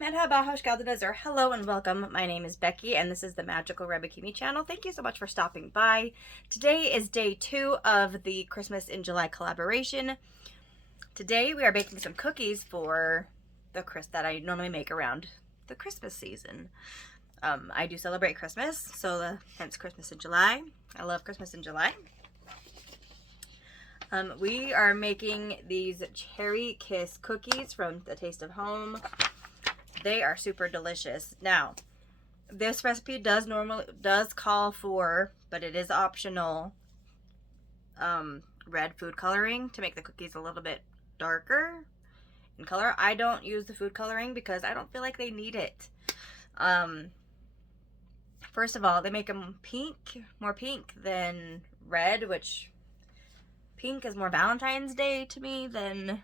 Merhaba, hoş geldiniz, or hello and welcome. My name is Becky, and this is the magical Rebecky Me channel. Thank you so much for stopping by. Today is day 2 of the Christmas in July collaboration. Today we are baking some cookies for the that I normally make around the Christmas season. I do celebrate Christmas, so hence Christmas in July. I love Christmas in July. We are making these Cherry Kiss cookies from The Taste of Home. They are super delicious. Now, this recipe does call for, but it is optional, red food coloring to make the cookies a little bit darker in color. I don't use the food coloring because I don't feel like they need it. First of all, they make them pink, more pink than red, which pink is more Valentine's Day to me than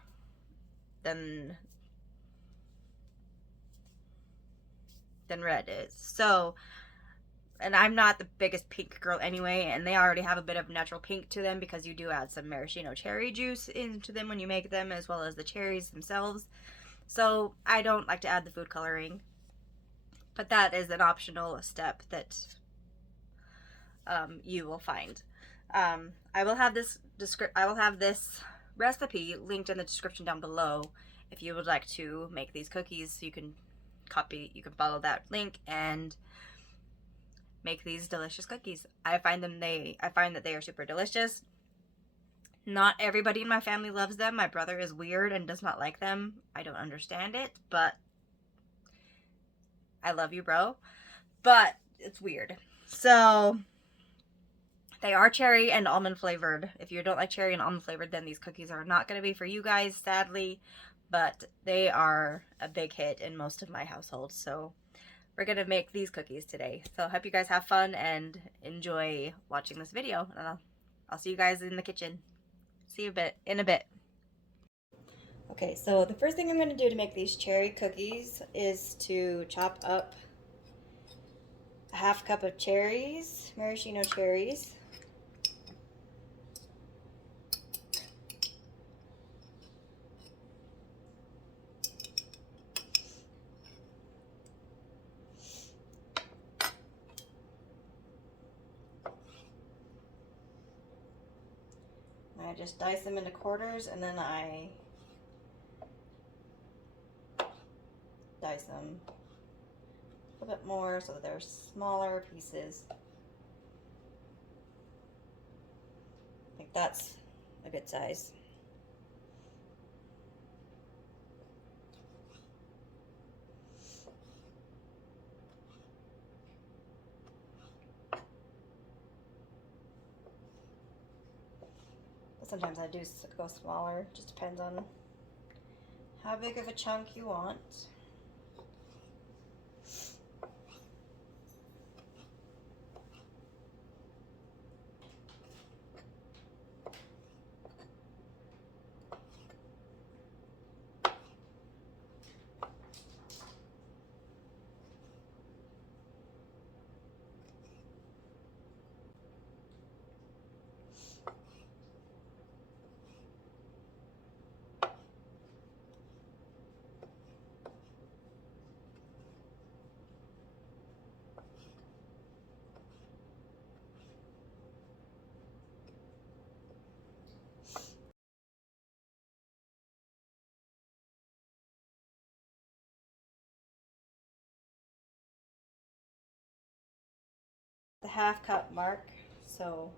red is. So, and I'm not the biggest pink girl anyway, and they already have a bit of natural pink to them because you do add some maraschino cherry juice into them when you make them, as well as the cherries themselves. So I don't like to add the food coloring, but that is an optional step that you will find. I will have this recipe linked in the description down below if you would like to make these cookies. You can follow that link and make these delicious cookies. I find that they are super delicious. Not everybody in my family loves them. My brother is weird and does not like them. I don't understand it, but I love you, bro. But it's weird. So they are cherry and almond flavored. If you don't like cherry and almond flavored, then these cookies are not going to be for you guys, sadly. But they are a big hit in most of my household. So we're going to make these cookies today. So I hope you guys have fun and enjoy watching this video. And I'll see you guys in the kitchen. See you in a bit. Okay, so the first thing I'm going to do to make these cherry cookies is to chop up a half cup of cherries, maraschino cherries. I just dice them into quarters, and then I dice them a little bit more so that they're smaller pieces. I think that's a good size. Sometimes I do go smaller, just depends on how big of a chunk you want. The half cup mark, so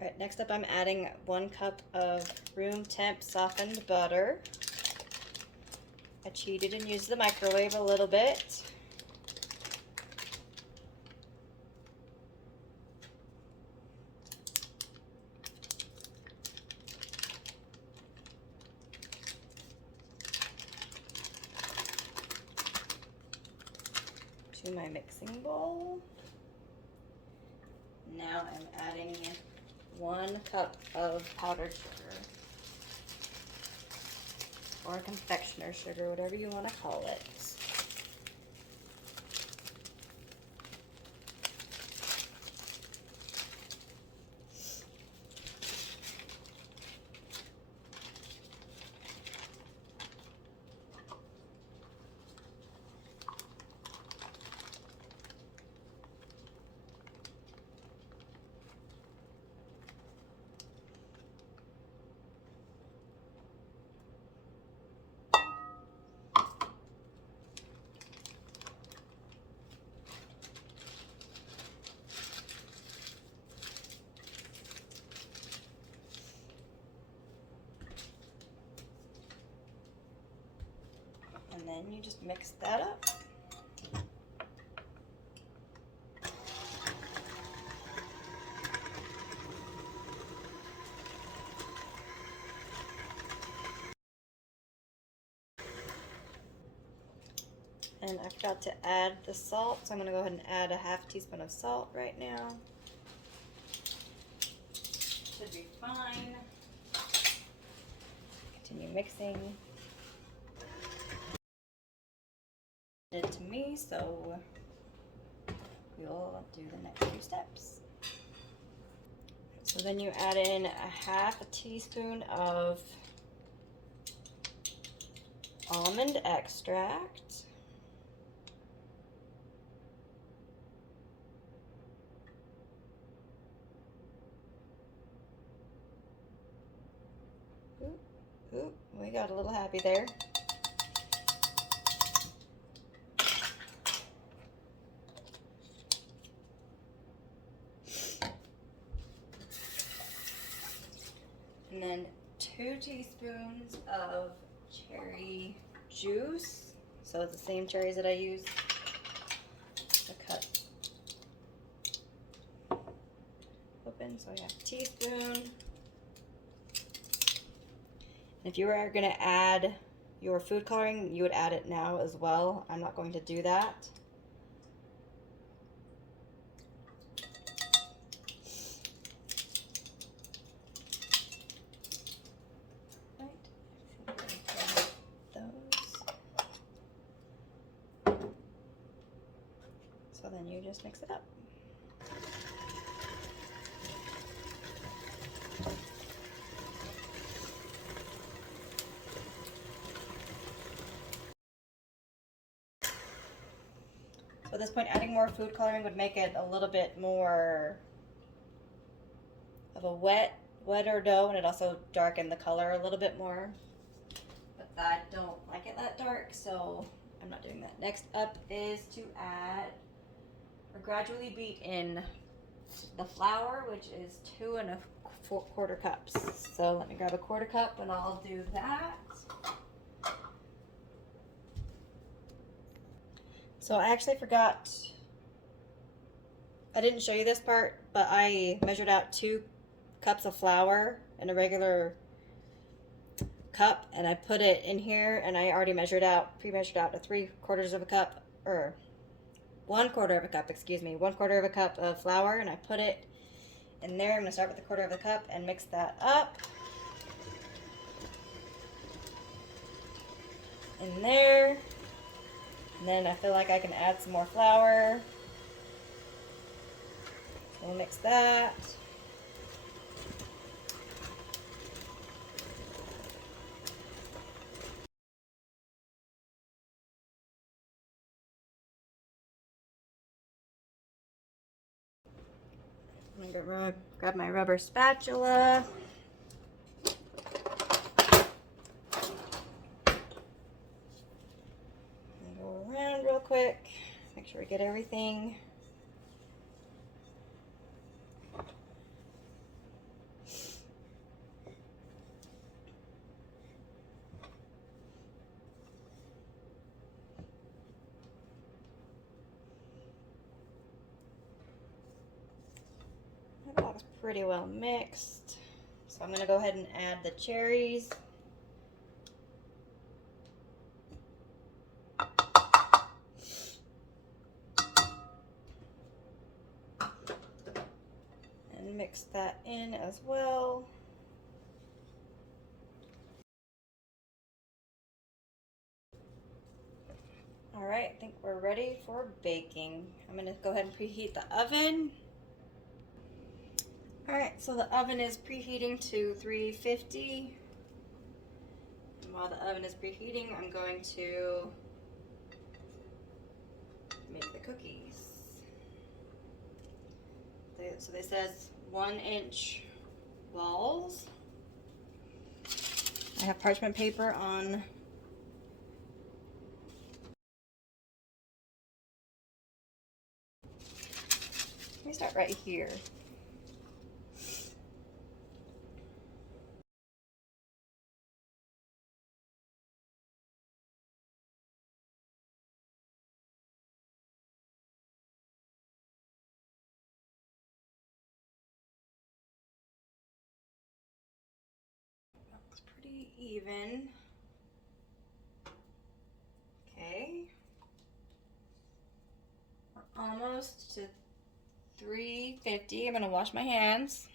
alright, next up I'm adding 1 cup of room temp softened butter. I cheated and used the microwave a little bit. To my mixing bowl. Now I'm adding 1 cup of powdered sugar, or confectioner sugar, whatever you want to call it. And then you just mix that up. And I forgot to add the salt, so I'm going to go ahead and add a half teaspoon of salt right now. Should be fine. Continue mixing. It to me, so we'll do the next few steps. So then you add in a half a teaspoon of almond extract. Oop, we got a little happy there. And then 2 teaspoons of cherry juice. So it's the same cherries that I used to cut open. So we have a teaspoon. If you were going to add your food coloring, you would add it now as well. I'm not going to do that. So then you just mix it up. So at this point, adding more food coloring would make it a little bit more of a wetter dough, and it also darkened the color a little bit more. But I don't like it that dark, so I'm not doing that. Next up is to add or gradually beat in the flour, which is 2 1/4 cups. So let me grab a 1/4 cup and I'll do that. So I actually forgot, I didn't show you this part, but I measured out 2 cups of flour in a regular cup, and I put it in here, and I already pre-measured out to 3/4 cup, or 1/4 cup, excuse me, 1/4 cup of flour, and I put it in there. I'm gonna start with a 1/4 cup and mix that up in there. And then I feel like I can add some more flour. We'll mix that. I'm gonna grab my rubber spatula. And go around real quick. Make sure we get everything. That looks pretty well mixed. So I'm going to go ahead and add the cherries. mix that in as well. All right, I think we're ready for baking. I'm gonna go ahead and preheat the oven. All right, so the oven is preheating to 350. And while the oven is preheating, I'm going to make the cookies. So this says 1-inch balls. I have parchment paper on. Let me start right here. Looks pretty even. Okay. We're almost to 350. I'm gonna wash my hands.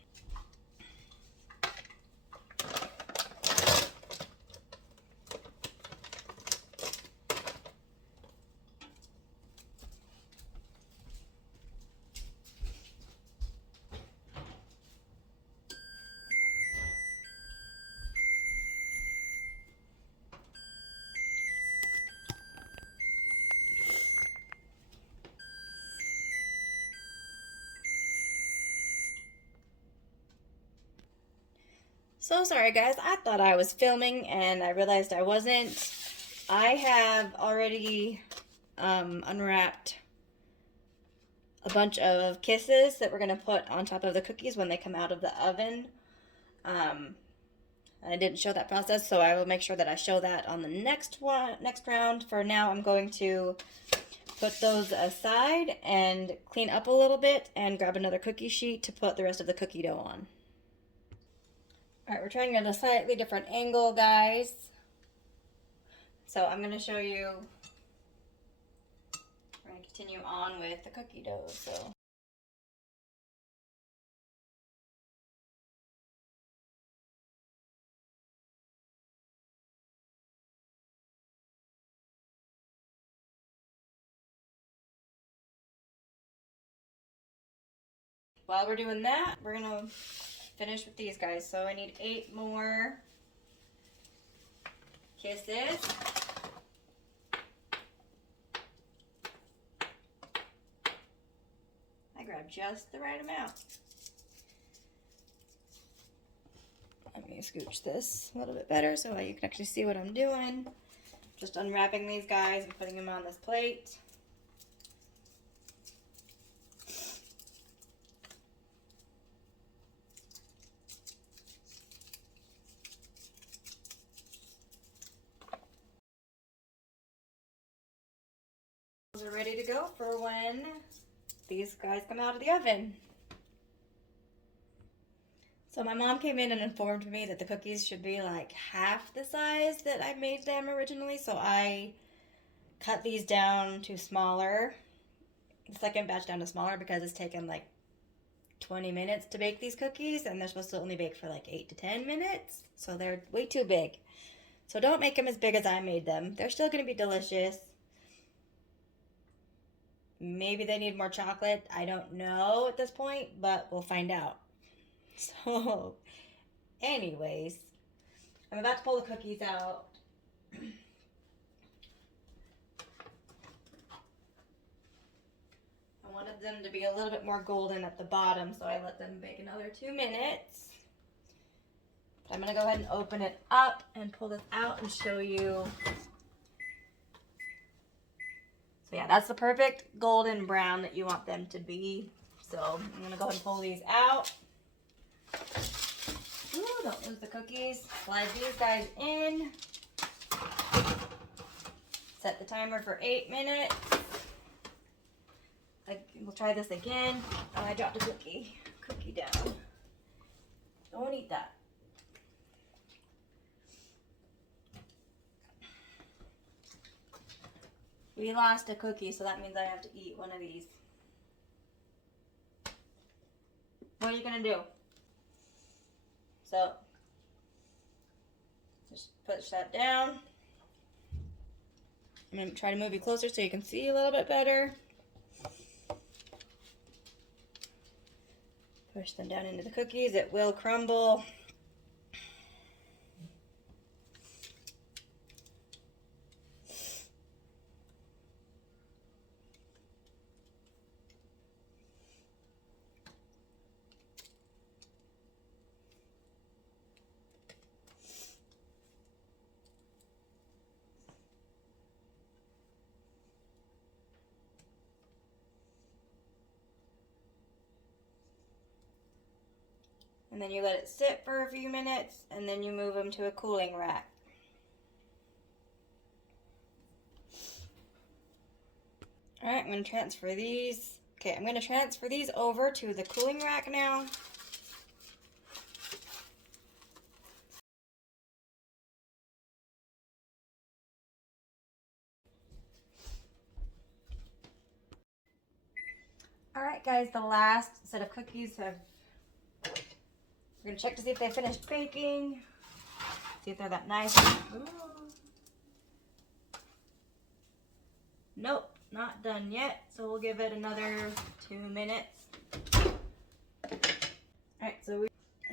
So sorry guys, I thought I was filming and I realized I wasn't. I have already unwrapped a bunch of kisses that we're going to put on top of the cookies when they come out of the oven. I didn't show that process, so I will make sure that I show that on the next round. For now, I'm going to put those aside and clean up a little bit and grab another cookie sheet to put the rest of the cookie dough on. All right, we're trying at a slightly different angle, guys. So I'm going to show you, we're going to continue on with the cookie dough. So while we're doing that, we're going to finish with these guys. So I need 8 more kisses. I grabbed just the right amount. Let me scooch this a little bit better so you can actually see what I'm doing. Just unwrapping these guys and putting them on this plate. Those are ready to go for when these guys come out of the oven. So my mom came in and informed me that the cookies should be like half the size that I made them originally, so I cut these down to smaller. The second batch down to smaller because it's taken like 20 minutes to bake these cookies, and they're supposed to only bake for like 8 to 10 minutes, so they're way too big. So don't make them as big as I made them. They're still going to be delicious. Maybe they need more chocolate. I don't know at this point, but we'll find out. So, anyways, I'm about to pull the cookies out. I wanted them to be a little bit more golden at the bottom, so I let them bake another 2 minutes. But I'm going to go ahead and open it up and pull this out and show you. So yeah, that's the perfect golden brown that you want them to be. So I'm going to go ahead and pull these out. Ooh, don't lose the cookies. Slide these guys in. Set the timer for 8 minutes. We'll try this again. Oh, I dropped a cookie down. Don't eat that. We lost a cookie, so that means I have to eat one of these. what are you gonna do? So, just push that down. I'm gonna try to move you closer so you can see a little bit better. Push them down into the cookies. It will crumble. And then you let it sit for a few minutes, and then you move them to a cooling rack. Alright, I'm going to transfer these. Okay, I'm going to transfer these over to the cooling rack now. Alright guys, the last set of cookies have... We're going to check to see if they finished baking. See if they're that nice. Ooh. Nope, not done yet. So we'll give it another 2 minutes.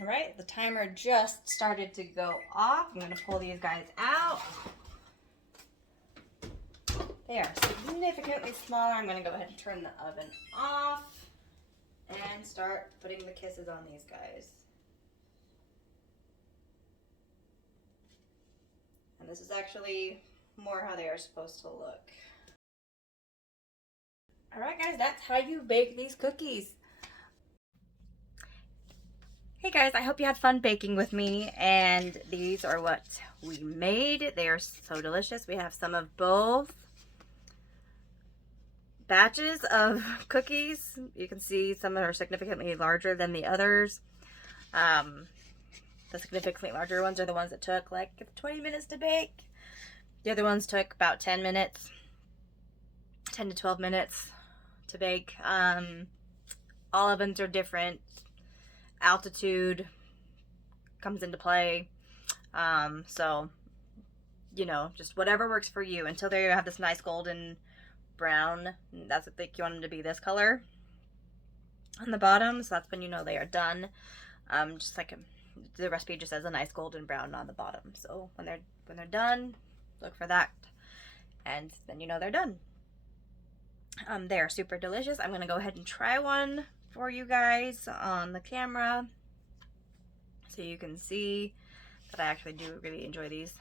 Alright, the timer just started to go off. I'm going to pull these guys out. They are significantly smaller. I'm going to go ahead and turn the oven off and start putting the kisses on these guys. And this is actually more how they are supposed to look. Alright guys, that's how you bake these cookies. Hey guys, I hope you had fun baking with me, and these are what we made. They are so delicious. We have some of both batches of cookies. You can see some are significantly larger than the others. The significantly larger ones are the ones that took like 20 minutes to bake. The other ones took about 10 minutes, 10 to 12 minutes to bake. All ovens are different. Altitude comes into play. So, you know, just whatever works for you until they have this nice golden brown. That's what you want them to be, this color on the bottom. So that's when you know they are done. Just like the recipe just says a nice golden brown on the bottom. So when they're done, look for that, and then you know they're done. They are super delicious. I'm gonna go ahead and try one for you guys on the camera so you can see that I actually do really enjoy these.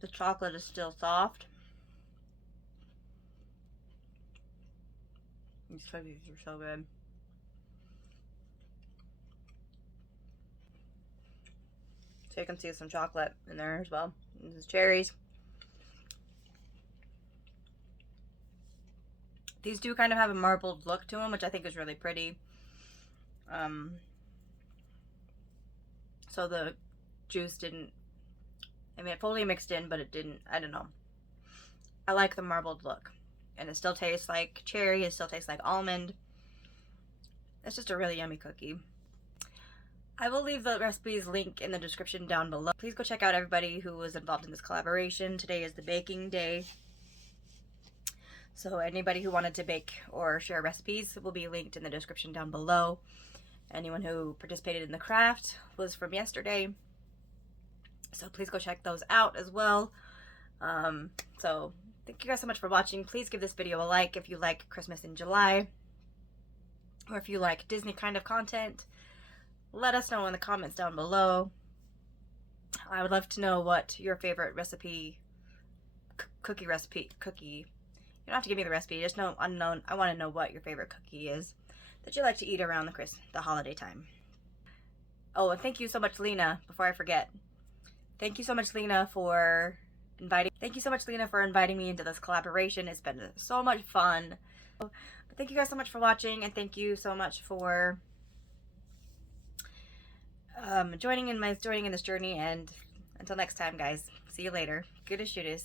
The chocolate is still soft. These cookies are so good. So you can see some chocolate in there as well. This is cherries. These do kind of have a marbled look to them, which I think is really pretty. So the juice didn't, I mean, it fully mixed in, but it didn't, I don't know. I like the marbled look. And it still tastes like cherry, it still tastes like almond. It's just a really yummy cookie. I will leave the recipes link in the description down below. Please go check out everybody who was involved in this collaboration. Today is the baking day. So anybody who wanted to bake or share recipes will be linked in the description down below. Anyone who participated in the craft was from yesterday. So please go check those out as well. So thank you guys so much for watching. Please give this video a like if you like Christmas in July. Or if you like Disney kind of content. Let us know in the comments down below. I would love to know what your favorite recipe, cookie. You don't have to give me the recipe, just know unknown. I want to know what your favorite cookie is that you like to eat around the holiday time. Oh, and thank you so much, Lena, before I forget. Thank you so much, Lena, for inviting me into this collaboration. It's been so much fun. But thank you guys so much for watching, and thank you so much for joining in this journey. And until next time, guys, see you later. Good as shooters.